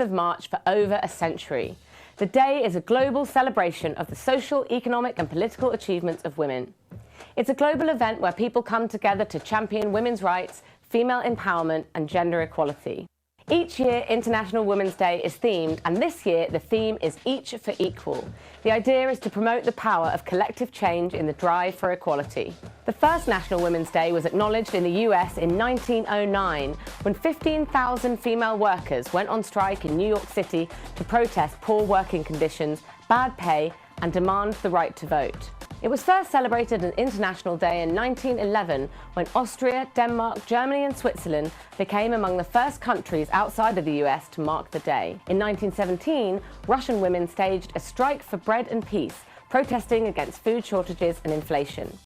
5th of March for over a century. The day is a global celebration of the social, economic and political achievements of women. It's a global event where people come together to champion women's rights, female empowerment and gender equality. Each year, International Women's Day is themed, and this year the theme is Each for Equal. The idea is to promote the power of collective change in the drive for equality. The first National Women's Day was acknowledged in the US in 1909, when 15,000 female workers went on strike in New York City to protest poor working conditions, bad pay, and demand the right to vote. It was first celebrated an International Day in 1911 when Austria, Denmark, Germany and Switzerland became among the first countries outside of the US to mark the day. In 1917, Russian women staged a strike for bread and peace, protesting against food shortages and inflation.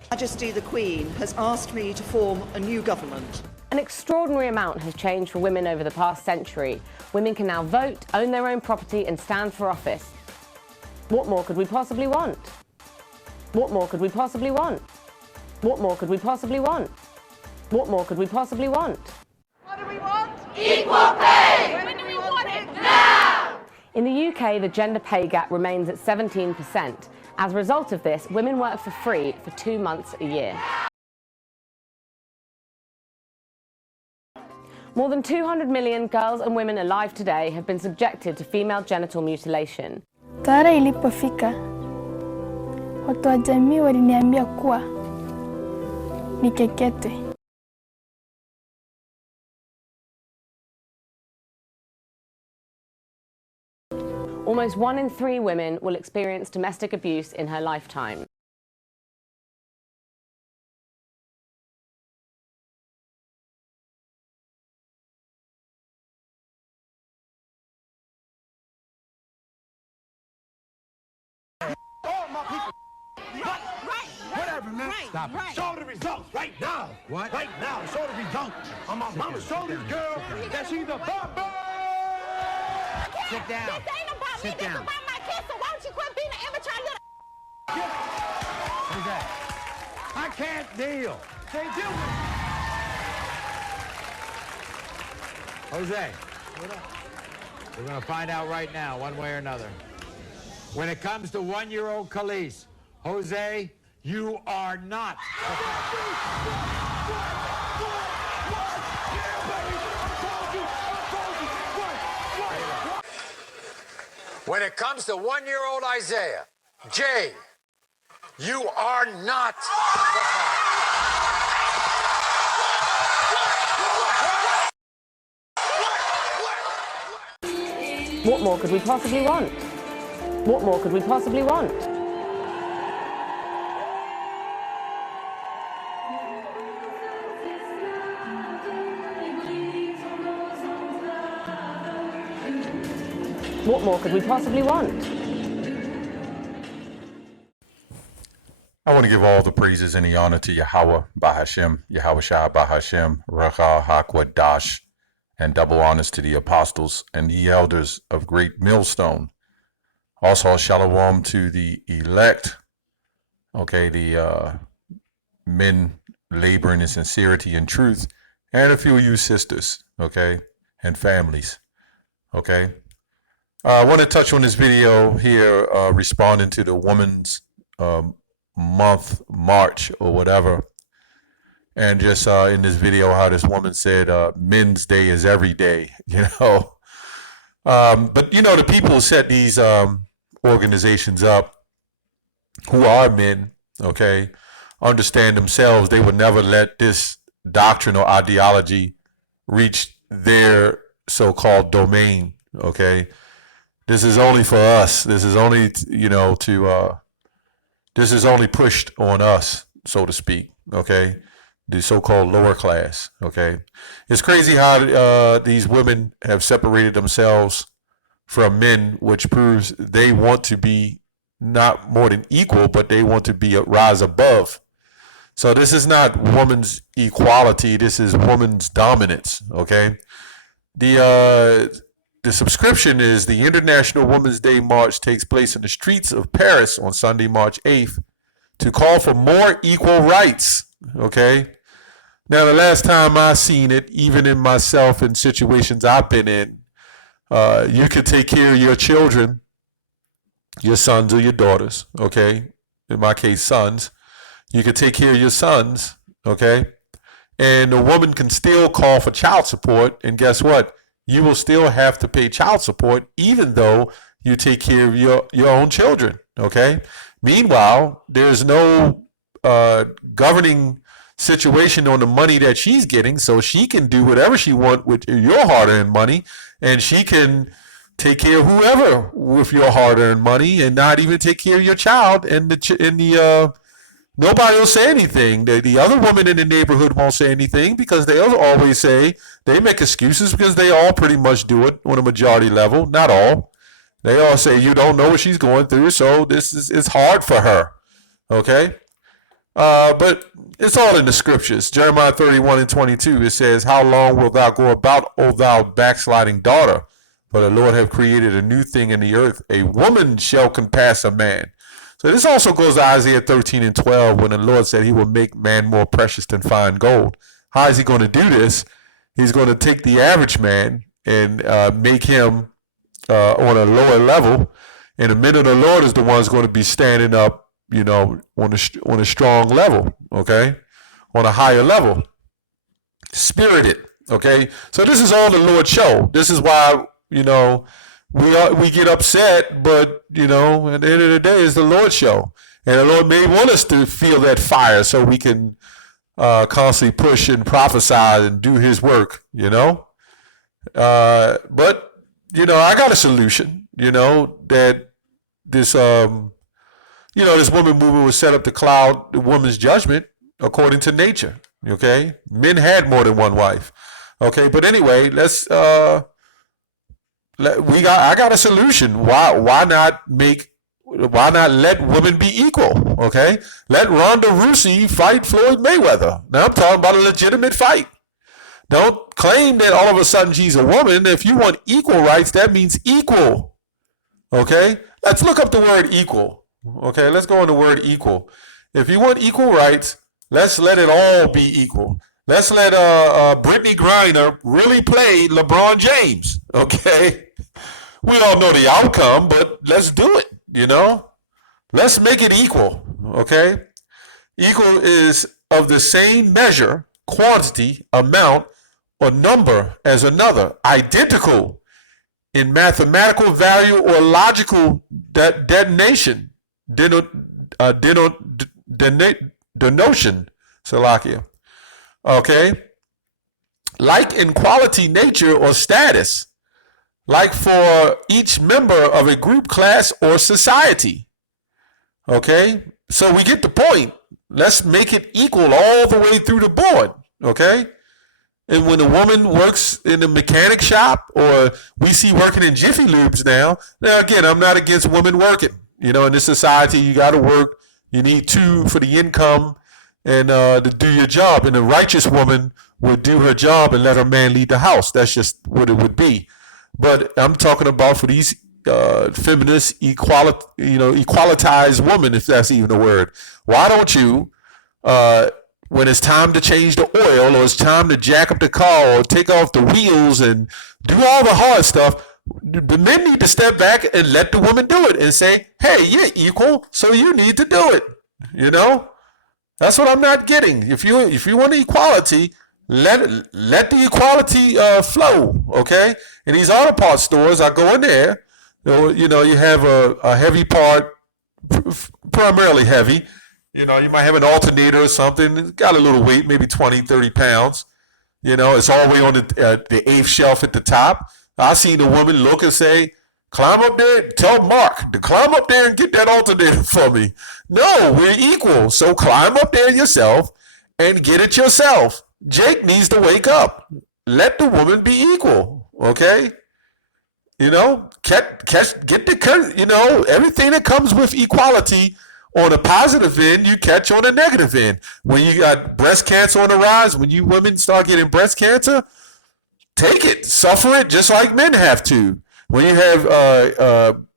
Her Majesty the Queen has asked me to form a new government. An extraordinary amount has changed for women over the past century. Women can now vote, own their own property and stand for office. What more could we possibly want? What more could we possibly want? What more could we possibly want? What more could we possibly want? What do we want? Equal pay! When do we want it? Now! In the UK, the gender pay gap remains at 17%. As a result of this, women work for free for 2 months a year. More than 200 million girls and women alive today have been subjected to female genital mutilation. Tarehe ilipofika, watu wa jamii waliniambia kuwa nikekete. Almost 1 in 3 women will experience domestic abuse in her lifetime. Whatever, man. Stop it. Show the results right now. What? Right now. Show the results. I'm gonna show this girl that she's a bumper. Sit down. This ain't about Sit me. down. This about my kids. So why don't you quit being an immature little... Who's that? I can't deal. Can't deal with Jose. We're going to find out right now, one way or another. When it comes to 1-year-old Khalees, Jose, you are not. When it comes to 1-year-old Isaiah, Jay, you are not. What more could we possibly want? What more could we possibly want? What more could we possibly want? I want to give all the praises and the honor to Yahweh Bahashem, Yahweh Shah Bahashem, Rachah Hakwadash, and double honors to the apostles and the elders of Great Millstone. Also, shalom to the elect, okay, the men laboring in sincerity and truth, and a few of you sisters, okay, and families, okay. I want to touch on this video here, responding to the Women's Month, March, or whatever. And just in this video, how this woman said, Men's Day is every day, you know. But, you know, the people who set these organizations up, who are men, okay, understand themselves. They would never let this doctrine or ideology reach their so-called domain, okay. This is only for us. This is only, you know, this is only pushed on us, so to speak, okay? The so-called lower class, okay? It's crazy how these women have separated themselves from men, which proves they want to be not more than equal, but they want to be a rise above. So this is not woman's equality. This is woman's dominance, okay? The subscription is the International Women's Day March takes place in the streets of Paris on Sunday, March 8th to call for more equal rights, okay? Now, the last time I seen it, even in myself in situations I've been in, you could take care of your children, your sons or your daughters, okay? In my case, sons. You could take care of your sons, okay? And the woman can still call for child support, and guess what? You will still have to pay child support even though you take care of your own children, okay? Meanwhile, there's no governing situation on the money that she's getting, so she can do whatever she wants with your hard-earned money, and she can take care of whoever with your hard-earned money and not even take care of your child, and nobody will say anything. The other women in the neighborhood won't say anything because they'll always say, they make excuses because they all pretty much do it on a majority level. Not all. They all say, you don't know what she's going through, so it's hard for her. Okay? But it's all in the scriptures. Jeremiah 31:22, it says, how long wilt thou go about, O thou backsliding daughter? For the Lord have created a new thing in the earth. A woman shall compass a man. So this also goes to Isaiah 13:12 when the Lord said he will make man more precious than fine gold. How is he going to do this? He's going to take the average man and make him on a lower level. And the men of the Lord is the ones going to be standing up, on a strong level, okay? On a higher level. Spirited, okay? So this is all the Lord's show. This is why, we get upset, but, at the end of the day, it's the Lord's show. And the Lord may want us to feel that fire so we can constantly push and prophesy and do his work, But, I got a solution, that this, this woman movement was set up to cloud the woman's judgment according to nature, okay? Men had more than one wife, okay? But anyway, I got a solution. Why not let women be equal? Okay, let Ronda Rousey fight Floyd Mayweather. Now I'm talking about a legitimate fight. Don't claim that all of a sudden she's a woman. If you want equal rights, that means equal. Okay, let's look up the word equal. Okay, let's go on the word equal. If you want equal rights, let's let it all be equal. Let's let Brittany Griner really play LeBron James. Okay. We all know the outcome, but let's do it, Let's make it equal, okay? Equal is of the same measure, quantity, amount, or number as another. Identical in mathematical value or logical denotation. Salakia. Okay? Like in quality, nature, or status. Like for each member of a group, class, or society. Okay? So we get the point. Let's make it equal all the way through the board. Okay? And when a woman works in a mechanic shop, or we see working in Jiffy Lubes now again, I'm not against women working. In this society, you got to work. You need two for the income and to do your job. And a righteous woman would do her job and let her man lead the house. That's just what it would be. But I'm talking about for these feminist, equalitized women, if that's even a word. Why don't you, when it's time to change the oil, or it's time to jack up the car, or take off the wheels and do all the hard stuff, the men need to step back and let the woman do it and say, hey, you're equal, so you need to do it. That's what I'm not getting. If you want equality, let the equality flow, okay? In these auto parts stores, I go in there, you have a heavy part, primarily heavy. You might have an alternator or something. It's got a little weight, maybe 20, 30 pounds. It's all the way on the eighth shelf at the top. I seen a woman look and say, climb up there, tell Mark to climb up there and get that alternator for me. No, we're equal, so climb up there yourself and get it yourself. Jake needs to wake up. Let the woman be equal, okay? Get the everything that comes with equality on a positive end, you catch on the negative end. When you got breast cancer on the rise, when you women start getting breast cancer, take it, suffer it just like men have to. When you have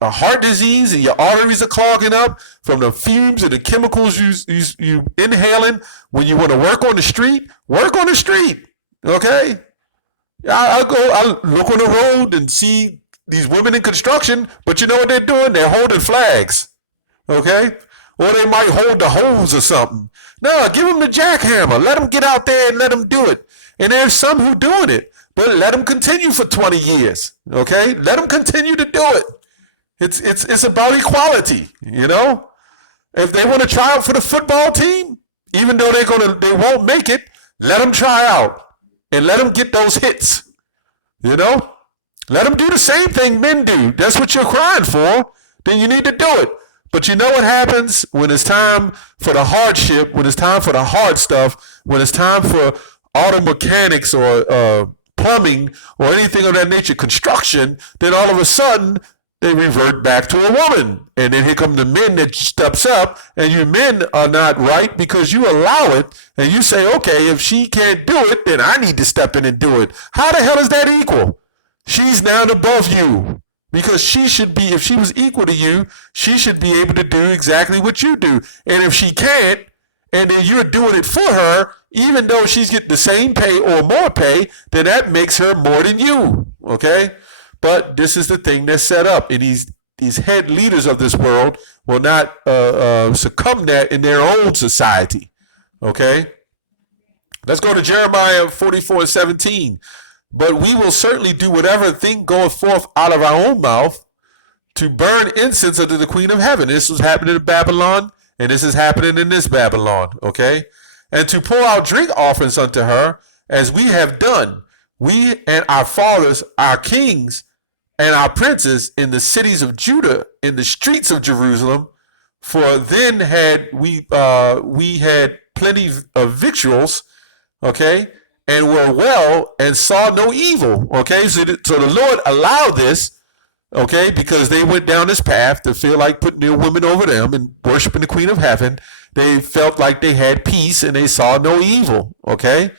a heart disease and your arteries are clogging up from the fumes and the chemicals you inhaling when you want to work on the street, work on the street, okay? I look on the road and see these women in construction, but you know what they're doing? They're holding flags, okay? Or they might hold the hose or something. No, give them the jackhammer. Let them get out there and let them do it. And there's some who doing it, but let them continue for 20 years, okay? Let them continue to do it. It's about equality, you know? If they want to try out for the football team, even though they won't make it, let them try out and let them get those hits, you know? Let them do the same thing men do. That's what you're crying for. Then you need to do it. But you know what happens when it's time for the hardship, when it's time for the hard stuff, when it's time for auto mechanics or plumbing or anything of that nature, construction, then all of a sudden they revert back to a woman. And then here come the men that steps up, and you men are not right because you allow it, and you say, okay, if she can't do it, then I need to step in and do it. How the hell is that equal? She's now above you. Because she should be, if she was equal to you, she should be able to do exactly what you do. And if she can't, and then you're doing it for her, even though she's getting the same pay or more pay, then that makes her more than you, okay? But this is the thing that's set up. And these head leaders of this world will not succumb that in their own society, okay? Let's go to Jeremiah 44:17. But we will certainly do whatever thing goeth forth out of our own mouth to burn incense unto the Queen of Heaven. This was happening in Babylon, and this is happening in this Babylon, okay? And to pour out drink offerings unto her, as we have done, we and our fathers, our kings, and our princes in the cities of Judah, in the streets of Jerusalem, for then had we had plenty of victuals, okay? And were well and saw no evil, okay? So the Lord allowed this, okay, because they went down this path to feel like putting their women over them and worshiping the Queen of Heaven. They felt like they had peace and they saw no evil, okay?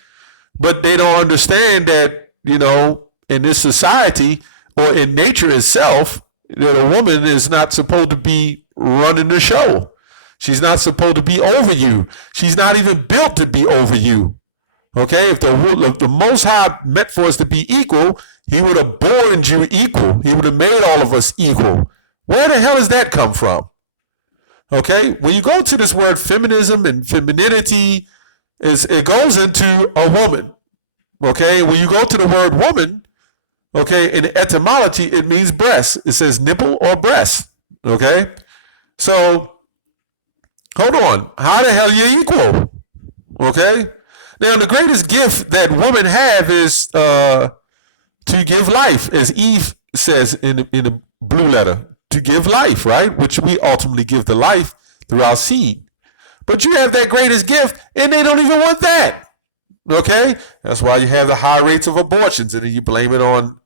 But they don't understand that, you know, in this society or in nature itself, that a woman is not supposed to be running the show. She's not supposed to be over you. She's not even built to be over you. Okay, if the Most High meant for us to be equal, he would have born you equal. He would have made all of us equal. Where the hell does that come from? Okay, when you go to this word feminism and femininity, it goes into a woman. Okay, when you go to the word woman, okay, in the etymology, it means breast. It says nipple or breast. Okay, so hold on. How the hell are you equal? Okay. Now, the greatest gift that women have is to give life, as Eve says in the blue letter, to give life, right? Which we ultimately give the life through our seed. But you have that greatest gift, and they don't even want that, okay? That's why you have the high rates of abortions, and then you blame it on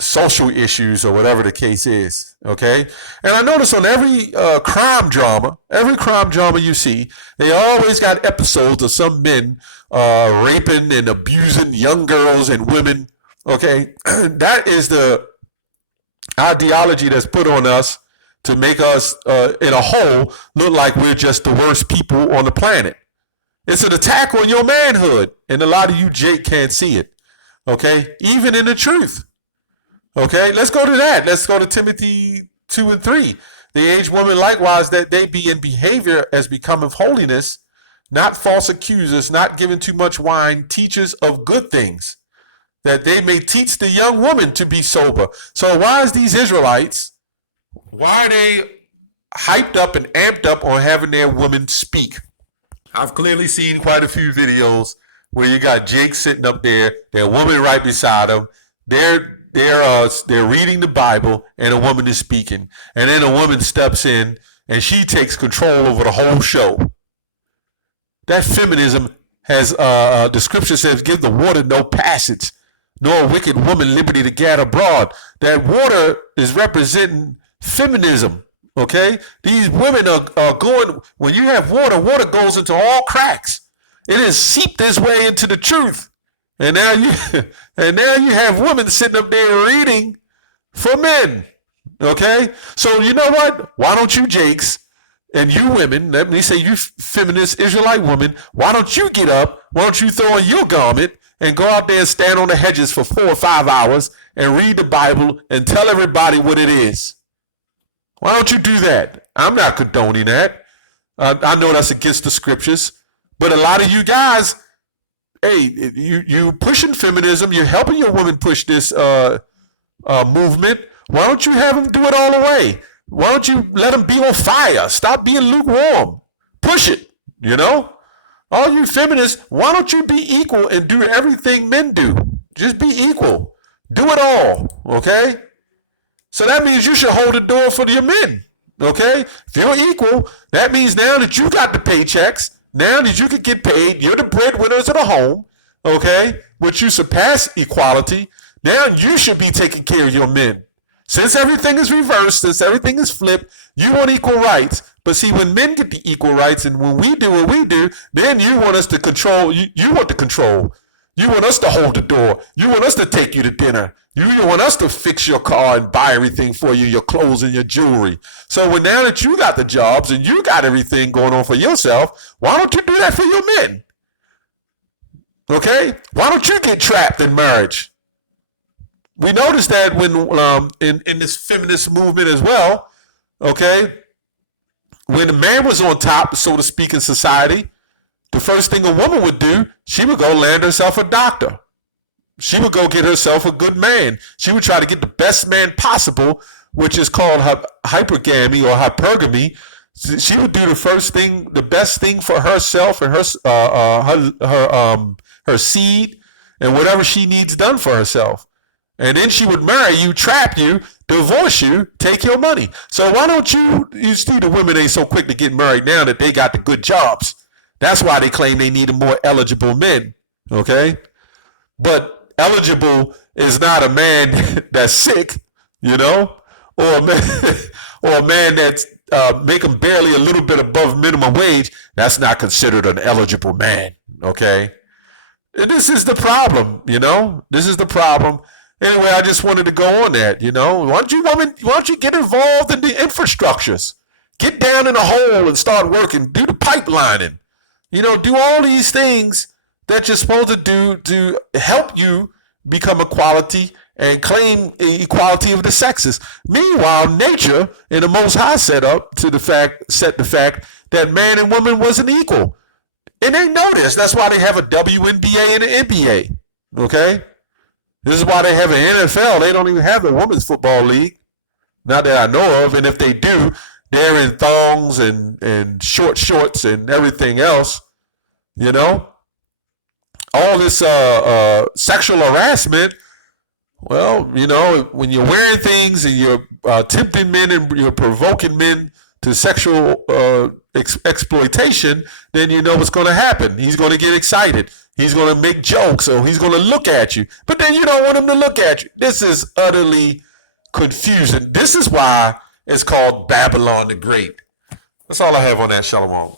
social issues or whatever the case is, okay? And I notice on every crime drama you see, they always got episodes of some men raping and abusing young girls and women, okay? That is the ideology that's put on us to make us, in a whole, look like we're just the worst people on the planet. It's an attack on your manhood, and a lot of you, Jake, can't see it, okay? Even in the truth. Okay, let's go to that. Let's go to Timothy 2:3. The aged woman likewise, that they be in behavior as becometh holiness, not false accusers, not giving too much wine, teachers of good things, that they may teach the young woman to be sober. So why is these Israelites, why are they hyped up and amped up on having their women speak? I've clearly seen quite a few videos where you got Jake sitting up there, their woman right beside him. They're reading the Bible, and a woman is speaking, and then a woman steps in and she takes control over the whole show. That feminism has the scripture says, give the water no passage, nor a wicked woman liberty to gad abroad. That water is representing feminism. Okay, these women are going, when you have water goes into all cracks. It is seeped its way into the truth. And now you have women sitting up there reading for men. Okay? So you know what? Why don't you Jakes and you women, let me say you feminist Israelite women, why don't you get up? Why don't you throw on your garment and go out there and stand on the hedges for 4 or 5 hours and read the Bible and tell everybody what it is? Why don't you do that? I'm not condoning that. I know that's against the scriptures, but a lot of you guys, hey, you pushing feminism, you're helping your women push this movement. Why don't you have them do it all the way? Why don't you let them be on fire? Stop being lukewarm. Push it, you know? All you feminists, why don't you be equal and do everything men do? Just be equal. Do it all, okay? So that means you should hold the door for your men, okay? If you're equal, that means now that you got the paychecks, now that you can get paid, you're the breadwinners of the home, okay? Which you surpass equality. Now you should be taking care of your men. Since everything is reversed, since everything is flipped, you want equal rights. But see, when men get the equal rights and when we do what we do, then you want us to control. You want the control. You want us to hold the door. You want us to take you to dinner. You want us to fix your car and buy everything for you, your clothes and your jewelry. So when now that you got the jobs and you got everything going on for yourself, why don't you do that for your men? Okay? Why don't you get trapped in marriage? We noticed that when in this feminist movement as well, okay, when the man was on top, so to speak, in society, the first thing a woman would do, she would go land herself a doctor. She would go get herself a good man. She would try to get the best man possible, which is called hypergamy or hypergamy. She would do the first thing, the best thing for herself and her seed and whatever she needs done for herself. And then she would marry you, trap you, divorce you, take your money. So why don't you see the women ain't so quick to get married now that they got the good jobs. That's why they claim they need more eligible men, okay? But eligible is not a man that's sick, you know, or a man that's making barely a little bit above minimum wage. That's not considered an eligible man, okay? And this is the problem, you know? This is the problem. Anyway, I just wanted to go on that, you know. Why don't you get involved in the infrastructures? Get down in a hole and start working. Do the pipelining. You know, do all these things that you're supposed to do to help you become equality and claim equality of the sexes. Meanwhile, nature in the Most High set the fact that man and woman wasn't equal. And they know this. That's why they have a WNBA and an NBA, okay? This is why they have an NFL. They don't even have a women's football league. Not that I know of. And if they do, they're in thongs and short shorts and everything else. You know? All this sexual harassment, well, you know, when you're wearing things and you're tempting men and you're provoking men to sexual exploitation, then you know what's going to happen. He's going to get excited. He's going to make jokes, or he's going to look at you. But then you don't want him to look at you. This is utterly confusing. This is why it's called Babylon the Great. That's all I have on that. Shalom.